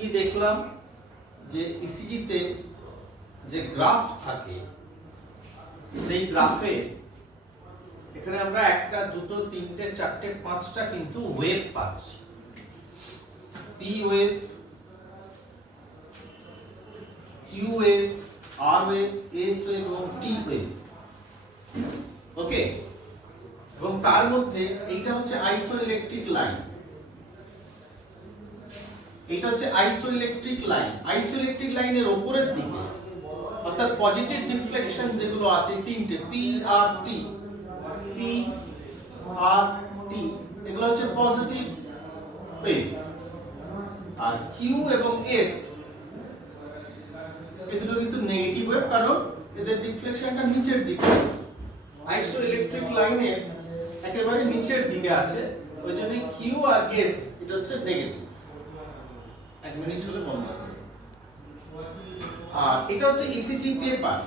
কি দেখলাম যে ইসিজিতে যে গ্রাফ থাকে সেই গ্রাফে এখানে আমরা একটা দুটো তিনটে চারটে পাঁচটা কিন্তু ওয়েভ পাচ্ছি। পি ওয়েভ, কিউ ওয়েভ, আর ওয়েভ, এস ওয়েভ এবং টি ওয়েভ। ওকে, এবং তার মধ্যে এইটা হচ্ছে আইসোইলেকট্রিক লাইন, এটা হচ্ছে আইসোইলেকট্রিক লাইন। আইসোইলেকট্রিক লাইনের উপরের দিকে অর্থাৎ পজিটিভ ডিফ্লেকশন যেগুলো আছে তিনটে পি আর টি, পি আর টি এগুলো হচ্ছে পজিটিভ ওয়েভ। আর কিউ এবং এস এগুলো কিন্তু নেগেটিভ ওয়েভ, কারণ এদের ডিফ্লেকশনটা নিচের দিকে আছে। আইসোইলেকট্রিক লাইনের একেবারে নিচের দিকে আছে, ওই জন্য কিউ আর এস এটা হচ্ছে নেগেটিভ। এক মিনিট হলে বন্ধ। আর এটা হচ্ছে ইসিজি পেপার।